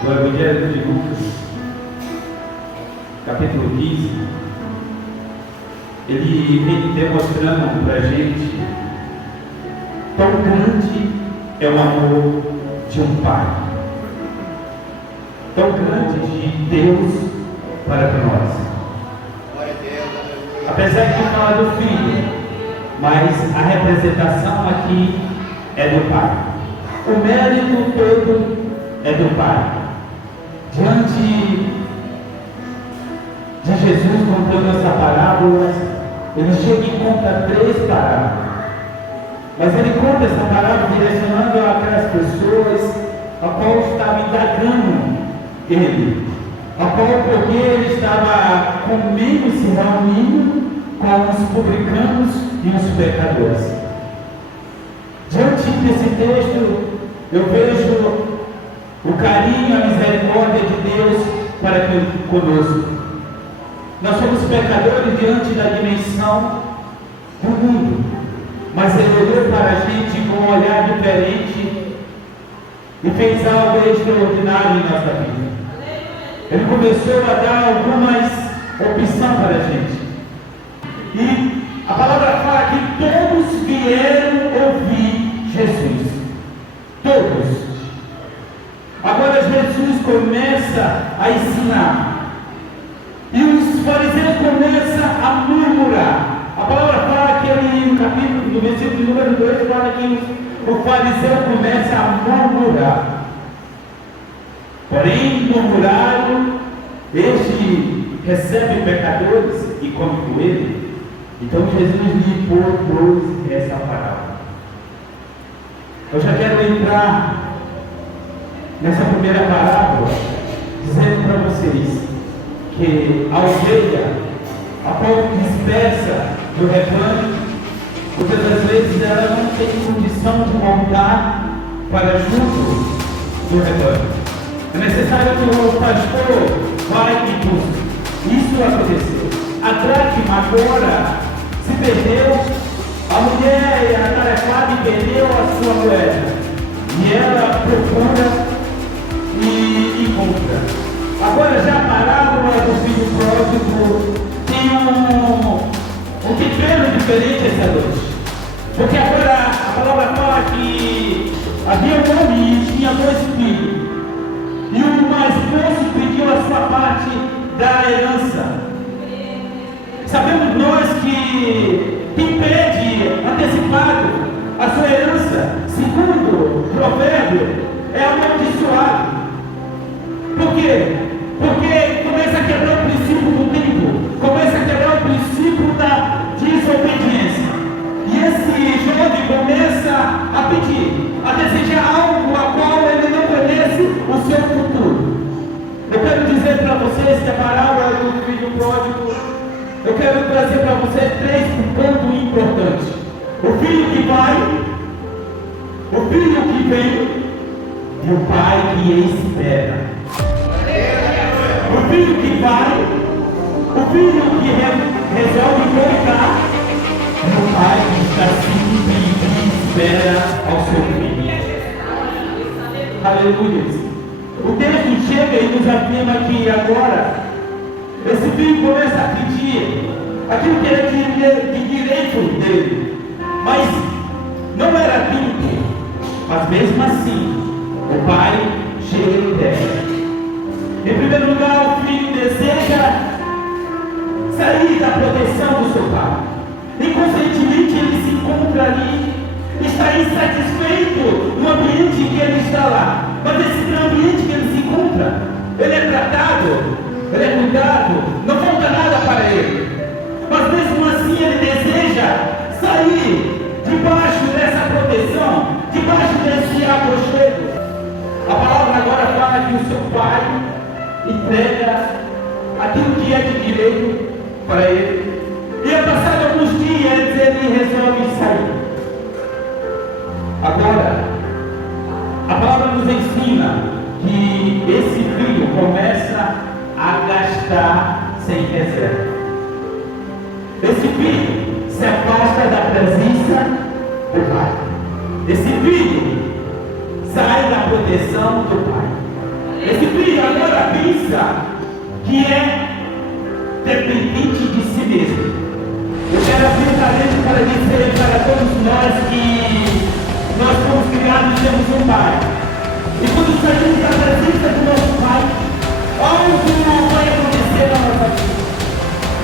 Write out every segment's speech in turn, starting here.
do Evangelho de Lucas, capítulo 15, ele vem demonstrando para a gente tão grande é o amor de um pai, tão grande de Deus para nós. Apesar de falar do filho, mas a representação aqui é do pai. O mérito todo é do pai. Diante de Jesus contando essa parábola, ele chega e conta 3 parábolas. Mas ele conta essa parábola direcionando aquelas pessoas a qual estava indagando ele, a qual porque ele estava comendo, se reunindo com os publicanos e os pecadores. Diante desse texto, eu vejo o carinho, a misericórdia de Deus para conosco. Nós somos pecadores diante da dimensão do mundo, mas Ele olhou para a gente com um olhar diferente e fez algo extraordinário em nossa vida. Ele começou a dar algumas opções para a gente. E a palavra fala que todos vieram ouvir Jesus. Todos. Agora Jesus começa a ensinar. E os fariseus começam a murmurar. A palavra fala que ele, no capítulo, no versículo número 2, fala que o fariseu começa a murmurar. Porém, murmuraram, este recebe pecadores e come com ele. Então Jesus lhe propôs essa parábola. Eu já quero entrar nessa primeira parábola, dizendo para vocês que a ovelha, a qual dispersa do rebanho, muitas das vezes ela não tem condição de voltar para junto do rebanho. É necessário que o pastor vá e busque. Isso aconteceu. A dracma agora se perdeu, a mulher era atarefada e perdeu a sua moeda. E ela procura e encontra. Agora já a parábola do filho pródigo tem um pequeno diferente essa noite. Porque agora a palavra fala que havia um homem e tinha 2 filhos. E o mais moço pediu a sua parte da herança. Sabemos nós que quem pede antecipado a sua herança, segundo o provérbio, é amaldiçoado. Por quê? Porque começa a quebrar o princípio do tempo, começa a quebrar o princípio da desobediência. E esse jovem começa a pedir, a desejar algo a qual ele não conhece o seu futuro. Eu quero dizer para vocês que a parábola do filho pródigo, eu quero trazer para vocês 3 pontos importantes. O filho que vai, o filho que vem e o pai que espera. O filho que vai, o filho que resolve voltar, e o pai que está simplesmente e espera ao seu filho. Aleluia. O texto chega e nos afirma que agora esse filho começa a pedir aquilo que era de direito dele, mas não era tudo. Mas mesmo assim, o pai chega e pede. Em primeiro lugar, o filho deseja sair da proteção do seu pai. Inconscientemente ele se encontra ali, está insatisfeito no ambiente que ele está lá. Mas esse ambiente que ele se encontra, ele é tratado, ele é cuidado, não falta nada para ele. Mas mesmo assim ele deseja sair debaixo dessa proteção, debaixo desse aconchego. A palavra agora fala que o seu pai entrega aquilo que é de direito para ele. E passado alguns dias ele resolve sair. Agora, a palavra nos ensina que esse filho começa a gastar sem reserva. Esse filho se afasta da presença do pai. Esse filho sai da proteção do pai. Esse filho agora pensa que é dependente de si mesmo. Eu quero abrir um parênteses para dizer para todos nós que nós fomos criados e temos um pai. E quando saímos da presença do nosso pai, algo vai acontecer na nossa vida.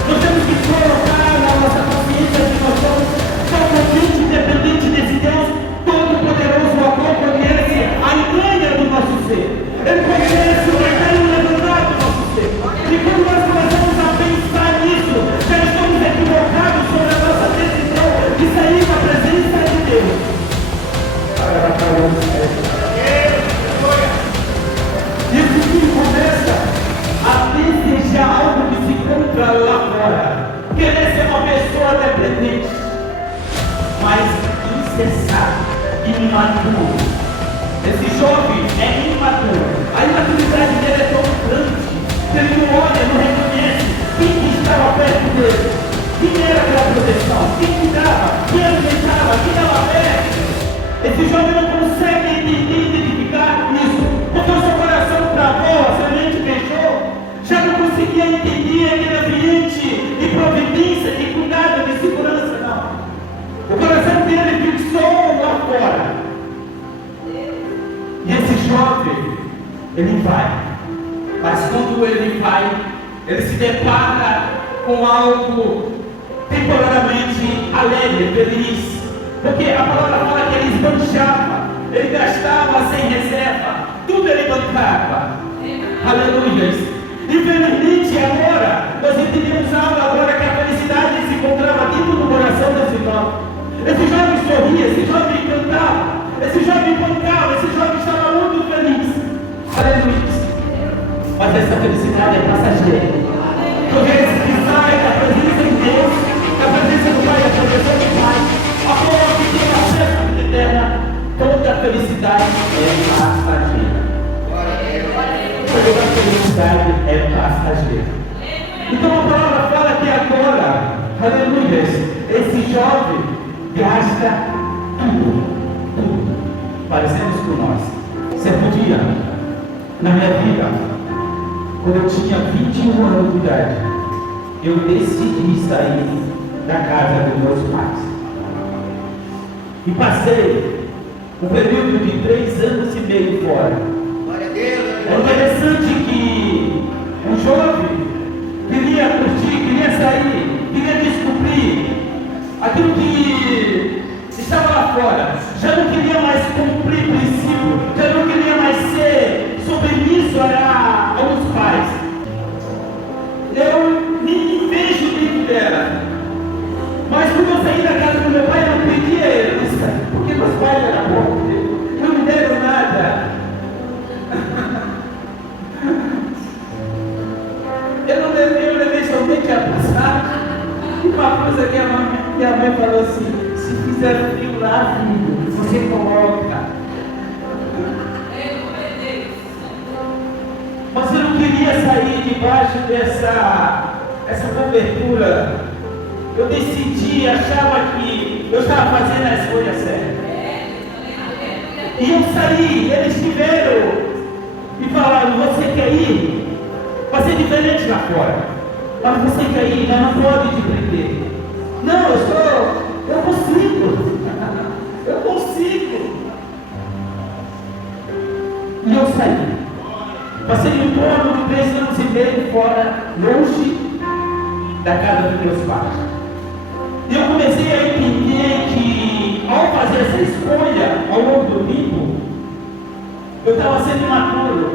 Nós temos que colocar na nossa consciência que nós somos totalmente dependentes desse Deus Todo-Poderoso, o qual conhece a entranha do nosso ser. Ele conhece o eterno levantado do nosso ser. E quando nós começamos a pensar nisso, já estamos equivocados sobre a nossa decisão de sair da presença de Deus. E esse filho começa a desejar algo que se encontra lá fora, querer ser uma pessoa dependente, mas insensato, imaturo. Esse jovem é imaturo. A imaturidade dele é tão grande que ele não olha, não reconhece quem estava perto dele, quem era aquela proteção, quem cuidava, quem alimentava, quem dava fé. Esse jovem não consegue identificar isso, porque o seu coração travou, a semente fechou, já não conseguia entender aquele ambiente de providência, de cuidado, de segurança, não. O coração dele fixou lá fora. E esse jovem, ele vai, mas quando ele vai, ele se depara com algo temporariamente alegre, feliz. Porque a palavra fala que ele esbanjava, ele gastava sem reserva, tudo ele bancava. Aleluia. Infelizmente agora, nós entendemos algo agora que a felicidade se encontrava dentro do coração desse jovem. Esse jovem sorria, esse jovem cantava, esse jovem bancava, esse jovem estava muito feliz. Aleluia. Mas essa felicidade é passageira. Toda vez que sai da presença de Deus, da presença do Pai, da proteção do Pai, a forma que tem acesso à vida eterna, toda felicidade é passageira. Toda felicidade é passageira. Então a palavra fala que agora, aleluia, esse jovem gasta tudo. Parecemos com nós. Certo dia, na minha vida, quando eu tinha 21 anos de idade, eu decidi sair da casa dos meus pais. E passei um período de 3 anos e meio fora. É interessante que um jovem queria curtir, queria sair, queria descobrir aquilo que estava lá fora. Já não queria mais cumprir princípio, já não queria mais ser submisso aos pais. Eu me vejo dentro dela. Mas quando eu saí da casa do meu pai, eu não pedia eles, porque meus pais eram bons, não me deram nada. Eu levei somente a passar. E uma coisa que a minha mãe falou assim: se fizer frio lá, filho, você coloca. Mas eu não queria sair debaixo dessa cobertura. Eu decidi, achava que eu estava fazendo a escolha certa. E eu saí, eles tiveram e falaram: você quer ir? Vai ser diferente lá fora. Mas você quer ir? Não pode te prender. Não, eu consigo. Eu consigo. E eu saí. Passei em torno de 3 anos e meio fora, longe da casa dos meus pais. E eu comecei a entender que, ao fazer essa escolha ao longo do tempo, eu estava sendo imaturo.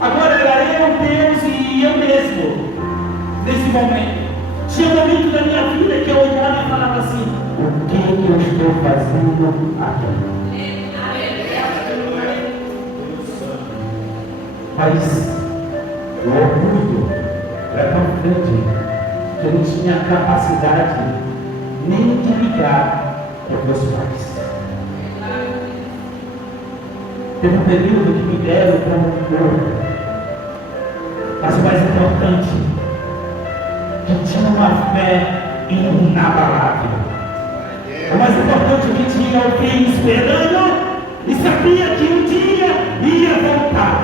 Agora era eu, Deus e eu mesmo, nesse momento. Tinha um momento da minha vida que eu olhava e falava assim: o que eu estou fazendo aqui? Mas o orgulho era tão grande que eu não tinha capacidade nem de ligar para os meus pais. Teve um período que me deram como um corpo. Mas o mais importante, que tinha uma fé inabalável. O mais importante é que tinha alguém esperando e sabia que um dia ia voltar.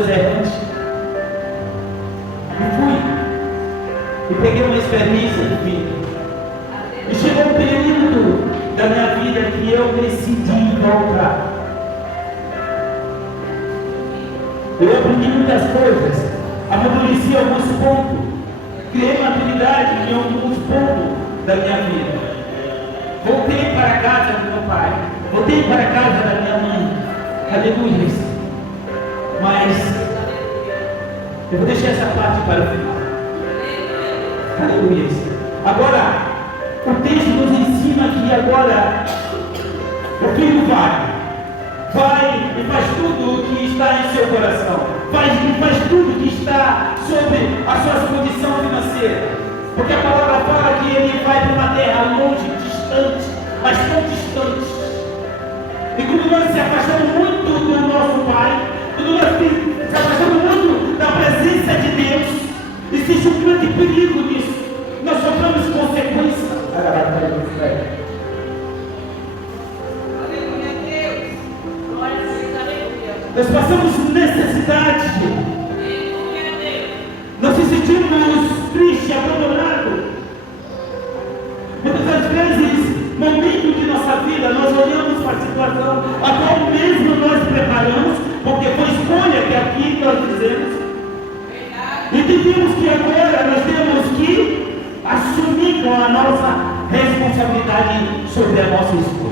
pessoas errantes. E fui. E peguei uma experiência de vida. E chegou um período da minha vida que eu decidi voltar. Eu aprendi muitas coisas, amadureci alguns pontos, criei maturidade em alguns pontos da minha vida. Voltei para a casa do meu pai, voltei para a casa da minha mãe. Aleluia. Mas eu vou deixar essa parte para o final. Aleluia. Agora, o texto nos ensina que agora o filho vai e faz tudo o que está em seu coração, faz tudo que está sobre a sua condição financeira, porque a palavra fala que ele vai para uma terra longe, distante, mas tão distante. E quando nós se afastamos muito do nosso Pai, quando nós se afastamos muito da presença de Deus, existe um grande perigo nisso. Nós sofremos consequências. Nós passamos necessidade. Nós nos sentimos tristes, abandonados. Muitas das vezes, no momento de nossa vida, nós olhamos para a situação a qual mesmo nós preparamos, porque foi escolha que aqui nós dizemos. Entendemos que agora nós temos que assumir com a nossa responsabilidade sobre a nossa escolha.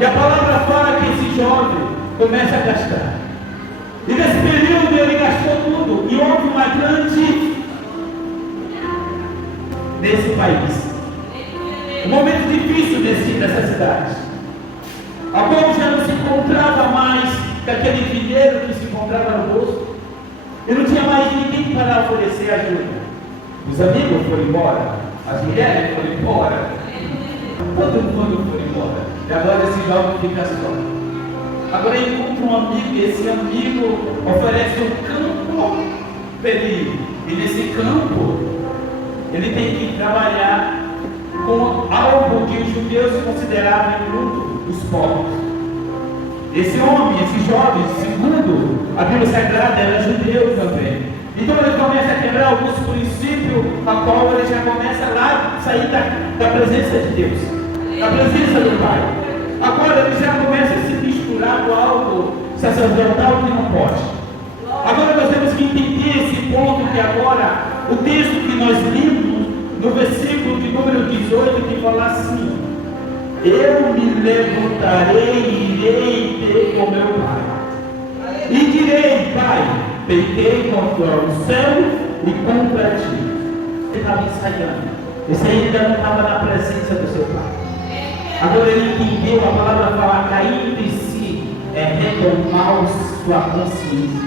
E a palavra fala que esse jovem começa a gastar. E nesse período ele gastou tudo. E houve uma grande nesse país. Um momento difícil dessa cidade. A qual já não se encontrava mais daquele dinheiro que se encontrava no bolso. E não tinha mais ninguém para oferecer ajuda. Os amigos foram embora. As mulheres foram embora. Todo mundo foi embora. E agora esse jovem fica só. Agora ele encontra um amigo e esse amigo oferece um campo para ele. E nesse campo, ele tem que trabalhar com algo que os judeus consideravam muito os pobres. Esse homem, esse jovem, segundo a Bíblia Sagrada, era judeu também. Então ele começa a quebrar alguns princípios, a qual ele já começa lá a sair da presença de Deus, da presença do Pai. Agora ele já começa a se misturar com algo sacerdotal que não pode. Agora nós temos que entender esse ponto que agora, o texto que nós limos, no versículo de número 18, que fala assim: eu me levantarei e irei ter com meu Pai. E direi: Pai, pequei contra o céu e contra ti. Ele estava ensaiando. Esse aí ainda não estava na presença do seu Pai. Agora ele entendeu, a palavra fala, cair em si é retomar sua consciência.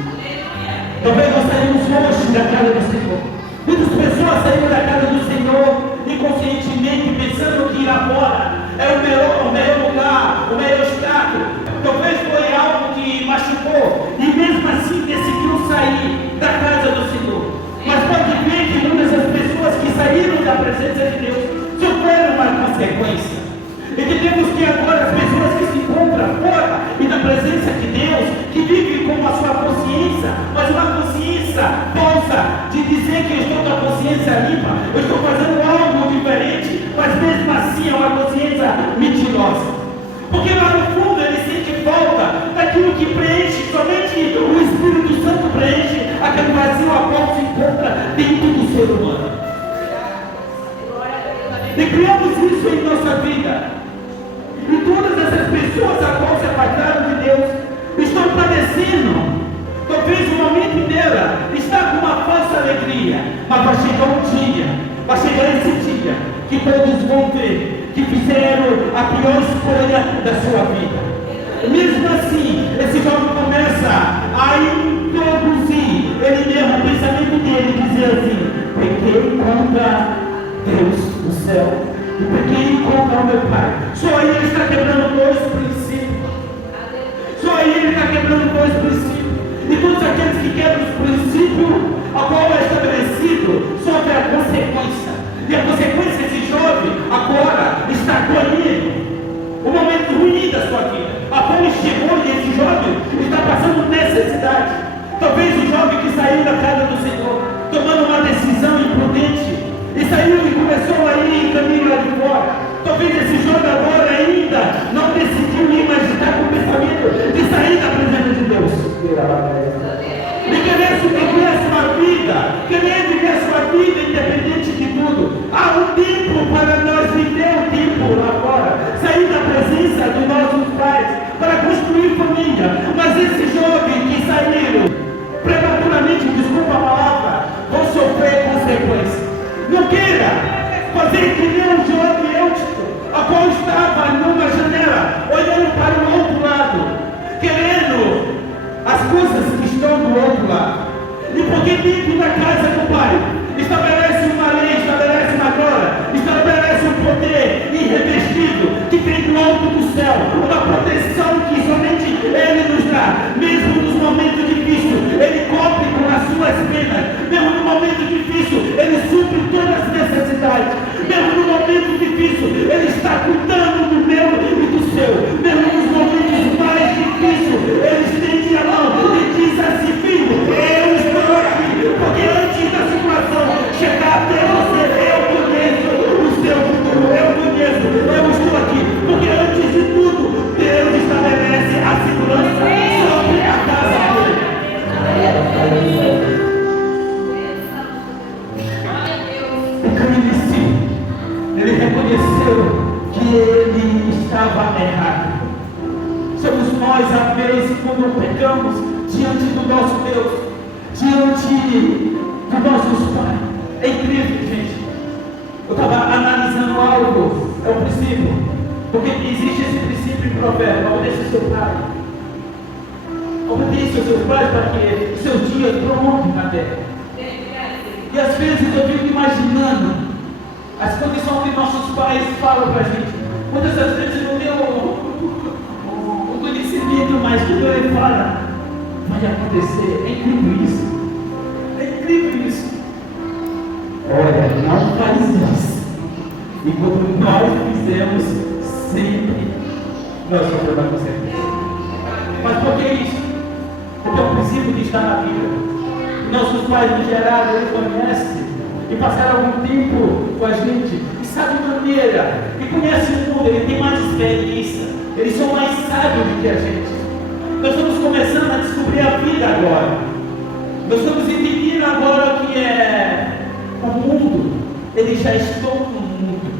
Talvez nós saímos hoje da casa do Senhor. Muitas pessoas saíram da casa do Senhor inconscientemente, pensando que ir fora é o melhor lugar, o melhor estado. Talvez foi algo que machucou e mesmo assim decidiu sair da casa do Senhor. Mas pode ver que muitas das pessoas que saíram da presença de Deus sofreram uma consequência. Entendemos que agora as pessoas que se encontram fora e da presença de Deus, que vivem com a sua consciência, mas uma consciência falsa, de dizer que eu estou com a consciência limpa, eu estou fazendo algo diferente, mas mesmo assim é uma consciência mentirosa. Porque lá no fundo ele sente falta daquilo que preenche, somente o Espírito Santo preenche aquele vazio a qual se encontra dentro do ser humano. E criamos isso em nossa vida. E todas essas pessoas a qual se afastaram de Deus estão padecendo. Talvez o momento dela está com uma falsa alegria, mas vai chegar um dia, vai chegar esse dia que todos vão ver que fizeram a pior escolha da sua vida. Mesmo assim, esse jovem começa a introduzir ele mesmo, o pensamento dele, dizer assim: pequei contra Deus do céu e pequei contra o meu Pai. Só aí ele está quebrando dois princípios. Só aí ele está quebrando dois princípios. E todos aqueles que quebram os princípios a qual é estabelecido sofrem a consequência. E a consequência desse jovem agora está colhendo o momento ruim da sua vida. A fome chegou e esse jovem está passando Talvez esse jogador ainda não decidiu ir, mas está com o pensamento de sair da presença de Deus. E querer viver a sua vida, querer viver a sua vida independente de tudo. Há um tempo para nós viver o tempo lá fora, sair da presença dos nossos pais, para construir família. Mas esses jovens que saíram prematuramente, desculpa a palavra, vão sofrer consequências. Não queira fazer que nem um jovem Eutico, a qual estava numa janela, olhando para o outro lado, querendo as coisas que estão do outro lado. E porque dentro da casa do Pai estabelece uma lei, estabelece uma glória, estabelece um poder irrevestido que vem do alto do céu, uma proteção que somente Ele nos dá, mesmo nos momentos difíceis. Ele cobre com as suas penas, mesmo no momento difícil, Ele supre todas as necessidades, mesmo no momento difícil, Ele está cuidando do meu e do seu, mesmo nos momentos mais difíceis, Ele estende a mão e diz assim: filho, eu estou aqui, porque antes da situação chegar até você, eu conheço o seu futuro, eu conheço, eu estou aqui, porque antes de tudo, Deus estabelece a segurança sobre a casa dele. Ele reconheceu que ele estava errado. Somos nós, às vezes, quando pecamos diante do nosso Deus, diante dos nossos pais. É incrível, gente. Eu estava analisando algo, é o princípio, porque existe esse princípio em Provérbios: obedeça ao seu pai. Obedeça aos seus pais para que os seus dias prolonguem na terra. E às vezes eu fico imaginando as condições que nossos pais falam para a gente. Muitas das vezes não tem o conhecimento, mas tudo ele fala vai acontecer. É incrível isso. É incrível isso. Olha, não faz isso. E quando nós fizemos, sempre nós sofremos a consequência. Mas por que isso? Porque é um princípio que está na Bíblia. Nossos pais nos geraram, eles conhecem e passaram algum tempo com a gente e sabe maneira, e conhece o mundo, ele tem mais experiência, eles são mais sábios do que a gente. Nós estamos começando a descobrir a vida agora. Nós estamos entendendo agora o que é o mundo. Eles já estão no mundo,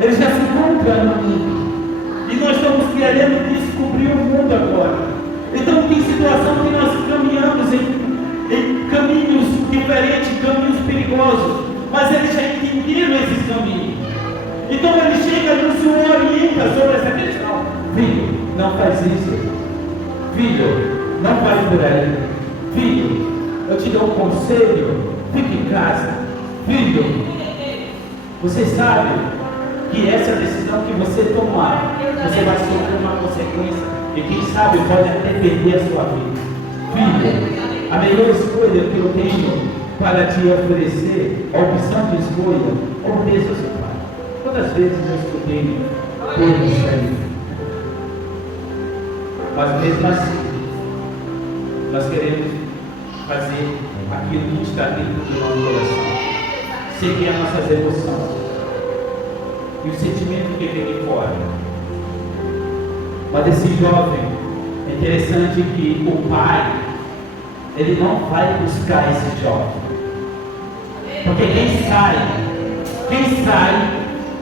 eles já se encontram no mundo, e nós estamos querendo descobrir o mundo agora. Então tem situação que nós caminhamos em caminhos diferentes, caminhos perigosos, mas eles já entenderam esses caminhos. Então ele chega e nos orienta sobre essa questão: filho, não faz isso. Filho, não vai por aí. Filho, eu te dou um conselho: fique em casa. Filho, você sabe que essa decisão que você tomar, você vai sofrer uma consequência, e quem sabe pode até perder a sua vida. Filho, a melhor escolha que eu tenho para te oferecer, a opção de escolha, obedeça ao seu pai. Quantas vezes eu escutei por isso aí? Mas mesmo assim, nós queremos fazer aquilo que está dentro do nosso coração, seguir as nossas emoções e o sentimento que vem de fora. Mas esse jovem, é interessante que o pai, ele não vai buscar esse jovem, porque quem sai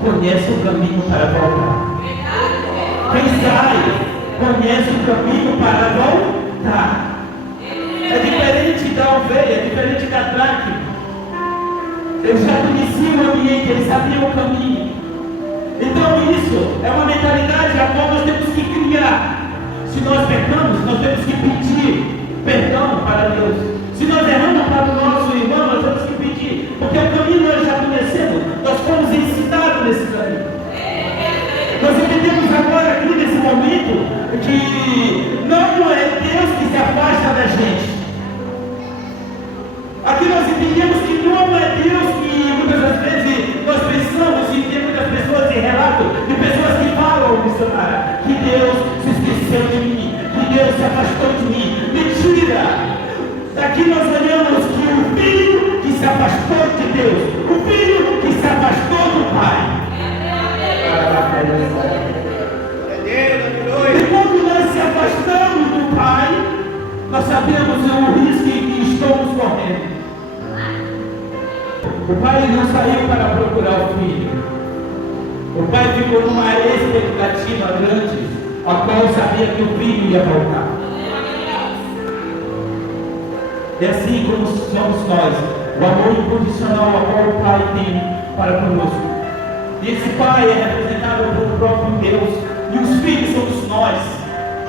conhece o caminho para voltar. Quem sai conhece o caminho para voltar. É diferente da ovelha, é diferente da dracma. Eles já conheciam o ambiente, eles sabiam o caminho. Então isso é uma mentalidade a qual nós temos que criar. Se nós pecamos, nós temos que pedir perdão para Deus. Se nós erramos para o nosso irmão, nós temos que pedir, porque o caminho nós já conhecemos, nós fomos ensinados nesse caminho. Nós entendemos agora aqui nesse momento que não é Deus que se afasta da gente. Aqui nós entendemos que não é Deus que muitas das vezes nós pensamos, e tem muitas pessoas em relato de pessoas que falam ao missionário que Deus se esqueceu de mim, que Deus se afastou de mim. Mentira! Daqui nós olhamos que o filho que se afastou de Deus, o filho que se afastou do Pai. O pai não saiu para procurar o filho. O pai ficou numa expectativa grande, a qual sabia que o filho ia voltar. E assim como somos nós, o amor incondicional a qual o pai tem para conosco. E esse pai é representado pelo próprio Deus. E os filhos somos nós.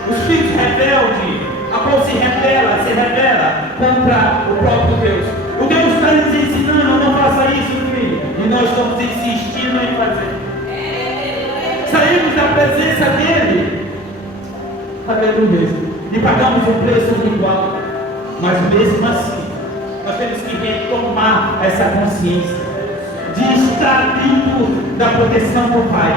Os filhos rebeldes, a qual se revela contra o próprio Deus. O Deus está nos ensinando, não faça isso, filho. E nós estamos insistindo em fazer. Saímos da presença dele. Aleluia. E pagamos um preço igual. Mas mesmo assim, nós temos que retomar essa consciência de estar dentro da proteção do Pai.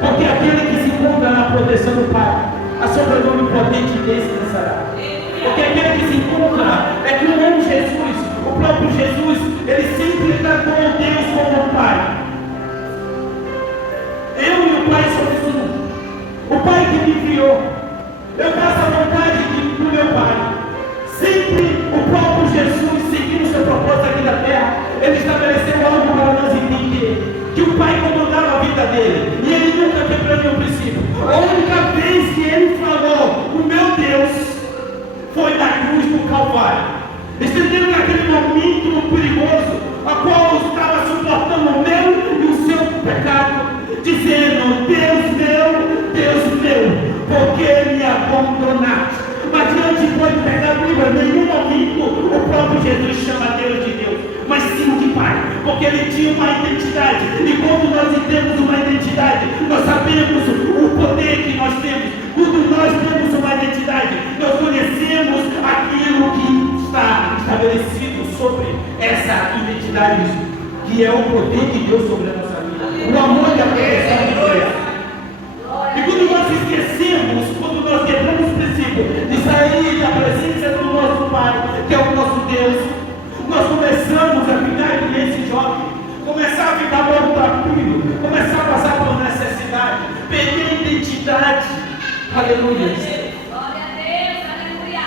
Porque aquele que se encontra na proteção do Pai, a sombra do Onipotente descansará. Porque aquele que se encontra é com Jesus. O próprio Jesus, ele sempre tratou Deus como Pai. Eu e o Pai somos um. O Pai que me criou. Eu faço a vontade do meu Pai. Sempre o próprio Jesus, seguindo o seu propósito aqui na terra, ele estabeleceu algo para nós entender. Que o Pai comandava a vida dele. E ele nunca quebrou nenhum princípio. A única vez que ele falou, o meu Deus, foi na cruz do Calvário. Estendendo naquele momento perigoso, a qual estava suportando o meu e o seu pecado, dizendo: Deus meu, por que me abandonaste? Mas diante foi pegar a Bíblia, em nenhum momento o próprio Jesus chama Deus de Deus, mas sim de Pai, porque ele tinha uma identidade. E quando nós temos uma identidade, nós sabemos o poder que nós temos. Quando nós temos uma identidade, nós conhecemos aquilo que está estabelecido sobre essa identidade, que é o poder de Deus sobre a nossa vida, o amor e a proteção de Deus. E quando nós esquecemos, quando nós quebramos o princípio de sair da presença do nosso Pai, que é o nosso Deus, nós começamos a ficar nesse jovem, começar a ficar mal tranquilo, começar a passar por necessidade, perder a identidade. Aleluia. Glória a Deus, aleluia.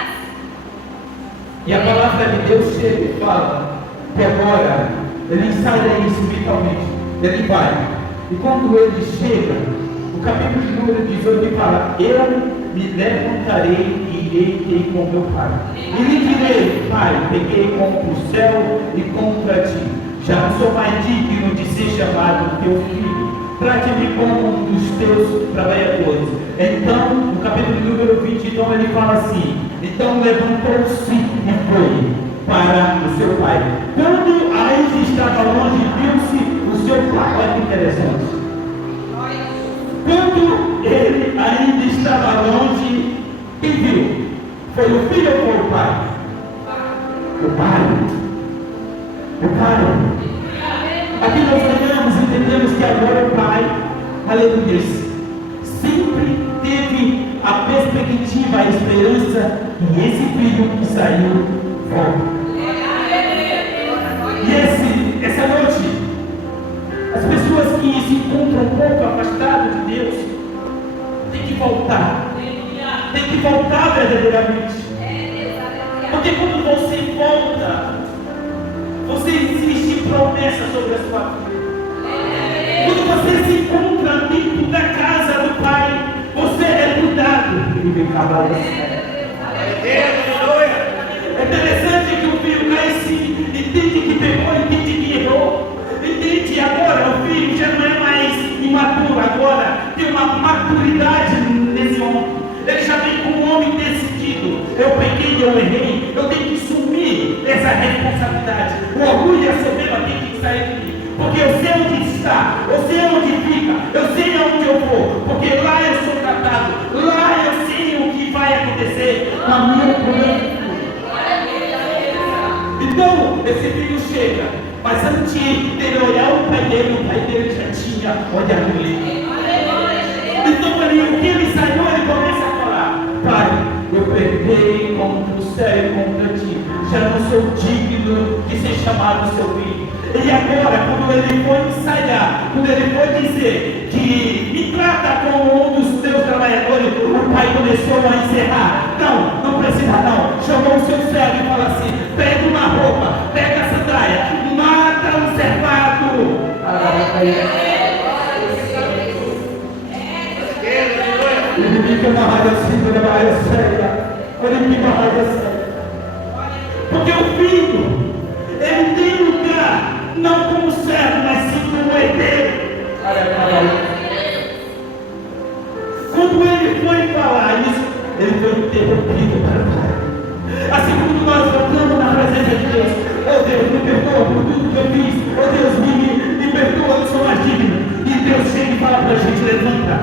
E a palavra de Deus chega e fala que agora ele sai daí espiritualmente, ele vai. E quando ele chega, o capítulo de número 18 fala: eu me levantarei e irei ter com meu Pai. E lhe direi: Pai, pequei contra o céu e contra ti. Já não sou mais digno de ser chamado teu filho. Trate-me como um dos teus trabalhadores. Então, no capítulo número 20, então ele fala assim: então levantou-se e foi para o seu pai. Quando ainda estava longe, viu-se o seu pai. Olha que interessante. Quando ele ainda estava longe, quem viu? Foi o filho ou foi o pai? O pai. O pai. Aqui nós ganhamos, entendemos que agora o pai, aleluia, sempre teve a perspectiva, a esperança, e esse filho que saiu volta. E essa noite, as pessoas que se encontram um pouco afastadas de Deus têm que voltar. Tem que voltar verdadeiramente. Porque quando você volta, você existe promessa sobre a sua vida. Quando você se encontra dentro da casa do Pai, você é cuidado. Ele vem calar você. É interessante que o filho cresce, entende que pegou, entende que errou. Entende agora, o filho já não é mais imaturo, agora tem uma maturidade nesse homem. Ele já vem com um homem decidido. Eu peguei, eu errei, eu tenho que assumir essa responsabilidade. O orgulho e a soberba tem que sair de mim. Porque eu sei onde está, eu sei onde fica, eu sei aonde eu vou. Porque lá eu sou tratado, lá eu sei o que vai acontecer na minha vida. Então, esse filho chega, mas antes dele olhar o pai dele já tinha olhado ele. Então, o que ele saiu, ele começa a falar: Pai, eu pequei contra o céu e contra ti, já não sou digno de ser chamado seu filho. E agora, quando ele foi ensaiar, quando ele foi dizer que me trata como um dos teus trabalhadores, o pai começou a encerrar. Não precisa não. Chamou o seu servo e falou assim: pega uma roupa, pega a sandália, mata o Ele fica na rádio assim, na área séria. Ele fica na rádio séria. Porque o filho, ele tem lugar, não como servo, mas sim como herdeiro. Quando ele foi falar isso, ele foi interrompido para falar. Assim como nós voltamos na presença de Deus, oh Deus, me perdoa por tudo que eu fiz, oh Deus, me perdoa, eu sou mais digno. E Deus chega e fala para a gente: levanta,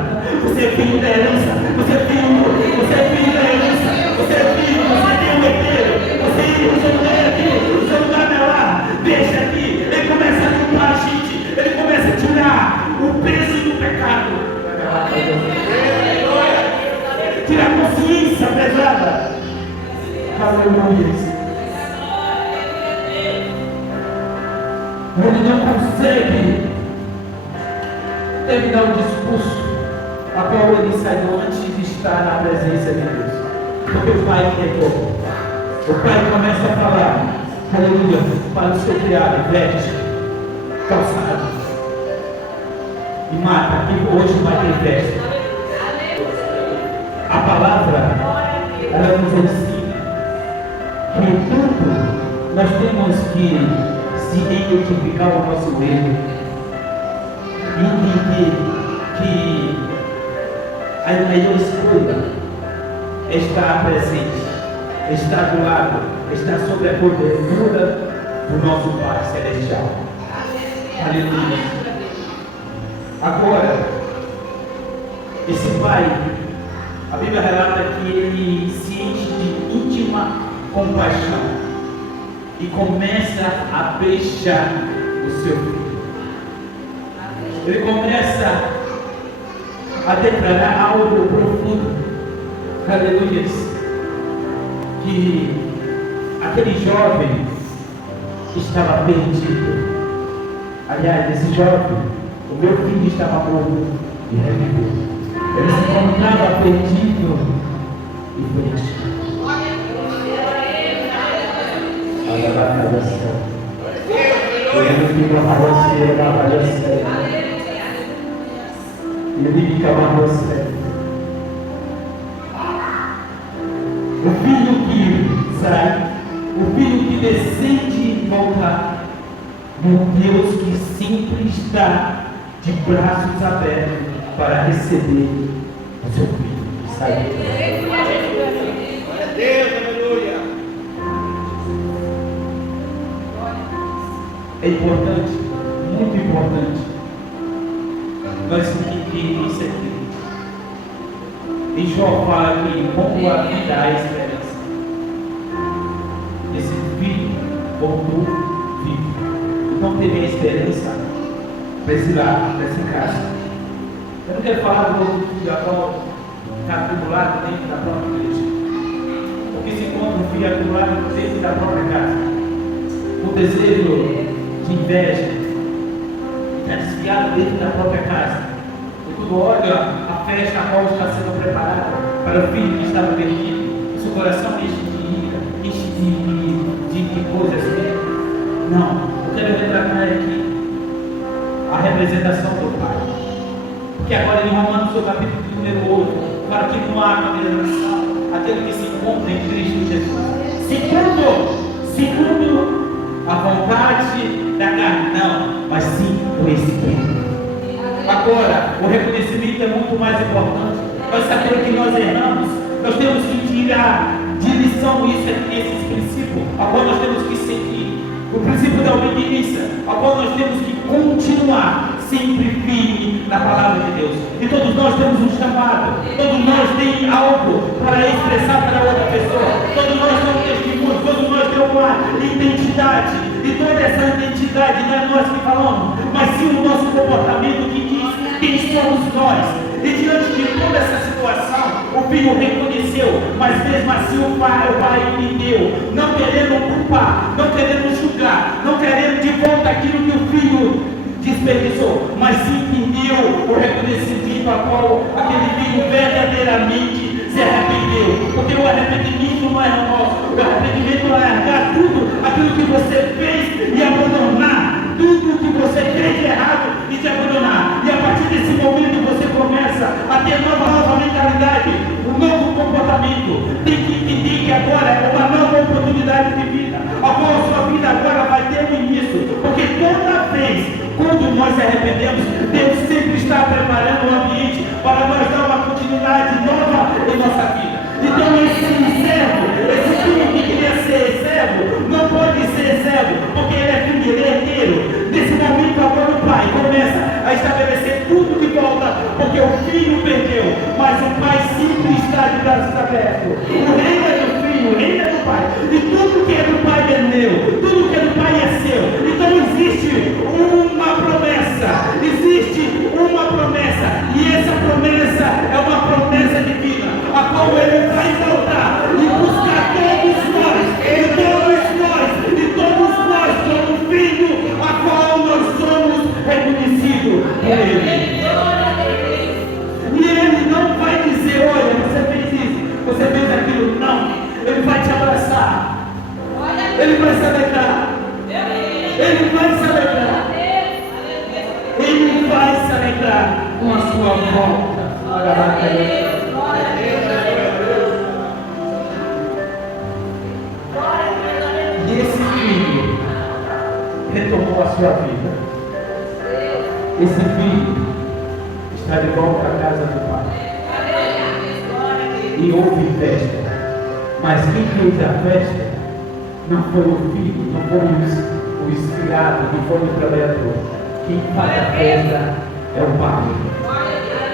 você é filho da herança, você é filho da herança, você é filho, você tem um herdeiro, você não é aqui, o seu lugar não é lá, deixa aqui. Ele começa a limpar a gente, ele começa a tirar o peso do pecado. Tira a consciência pesada. Aleluia. Ele não consegue terminar o discurso a qual ele saiu antes de estar na presença de Deus. Porque o pai pegou. O pai começa a falar, aleluia, para o seu criado: veste, calçado e mata, que hoje vai ter festa. A palavra, ela nos ensina que tudo nós temos que se identificar o nosso erro e entender que a melhor escolha é estar presente, estar do lado, estar sob a cobertura do nosso Pai Celestial. Aleluia. Agora, esse Pai, a Bíblia relata que ele se enche de íntima compaixão e começa a beijar o seu filho. Ele começa a declarar algo profundo, aleluia, que aquele jovem estava perdido. Aliás, esse jovem, o meu filho estava morto e reviveu. Ele se encontrava perdido e foi achado. O filho que sai, o filho que decide voltar, um Deus que sempre está de braços abertos para receber o seu filho que sai. Deus, aleluia. É importante, muito importante, nós entendermos isso aqui. Em Jó fala que como a vida há esperança. Esse filho voltou vivo. Não teve a esperança para esse lar, para essa casa. Eu não quero falar do outro filho da qual está acumulado dentro da própria igreja. Porque se encontra um filho acumulado dentro da própria casa. O desejo de inveja está desviado dentro da própria casa. E quando olha a festa a qual está sendo preparada para o filho que estava perdido, o seu coração enche de ira, enche de coisas assim. Não, eu quero retratar aqui a representação do Pai. Que agora em Romanos, no capítulo número 8, para que não há condenação aquele que se encontra em Cristo Jesus. Segundo a vontade da carne, não, mas sim o Espírito. Agora, o reconhecimento é muito mais importante. Nós sabemos que nós erramos, nós temos que tirar de lição isso aqui, esses princípios, a qual nós temos que seguir. O princípio da obediência, a qual nós temos que continuar sempre firme na palavra de Deus. E todos nós temos um chamado, todos nós temos algo para expressar para outra pessoa, todos nós temos testemunho, todos nós temos uma identidade, e toda essa identidade não é nós que falamos, mas sim o nosso comportamento que diz quem somos nós. E diante de toda essa situação, o filho reconheceu, mas mesmo assim o pai entendeu, não querendo culpar, não querendo julgar, não querendo de volta aquilo que o filho desperdiçou, mas entendeu o reconhecimento a qual aquele filho verdadeiramente se arrependeu. Porque o arrependimento não é nosso, o arrependimento é largar tudo aquilo que você fez e abandonar tudo que você fez de errado e de tem que entender que agora é uma nova oportunidade de vida, a qual a sua vida agora vai ter um início, porque toda vez, quando nós arrependemos, Deus sempre está preparando o ambiente para nós dar uma continuidade nova em nossa vida. Então esse servo, esse filho que queria ser servo, não pode ser servo, porque ele é filho, ele é herdeiro. Nesse momento agora o pai começa a estabelecer tudo de volta, porque o filho perdeu, mas o pai sempre está de braços abertos. O reino é do filho, o reino é do pai, e tudo que é do pai é meu, tudo que é do pai é seu. Então existe uma promessa, e essa promessa é uma promessa divina, a qual ele vai voltar e buscar todos nós como filho, a qual nós somos reconhecidos por ele. E ele não vai dizer, olha, você fez isso, você fez aquilo, não. Ele vai te abraçar, ele vai se alegrar, ele vai se alegrar, ele vai se alegrar com a sua volta. E esse filho retomou a sua vida. Esse filho está de volta à casa do pai. E houve festa. Mas quem fez a festa não foi o filho, não foi o escravo, não foi o trabalhador. Quem faz a festa é o pai.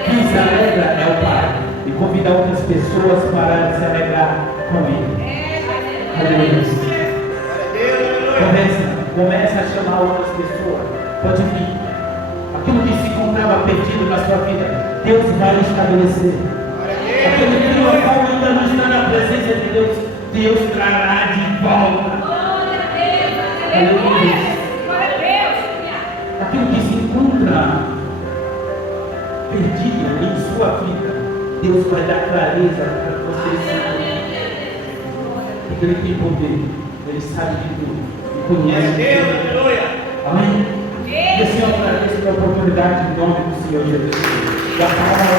Quem se alegra é o pai. E convida outras pessoas para se alegrar com ele. Aleluia. Começa a chamar outras pessoas. Pode vir. Aquilo que se encontrava perdido na sua vida, Deus vai estabelecer. Aquele que o qual ainda não está na presença de Deus, Deus trará de volta. Aleluia. Aquilo que se encontra perdido em sua vida, Deus vai dar clareza para você saber. Porque Ele tem poder, Ele sabe de tudo e conhece tudo. Amém? E assim eu agradeço a oportunidade em nome do Senhor Jesus. Da palavra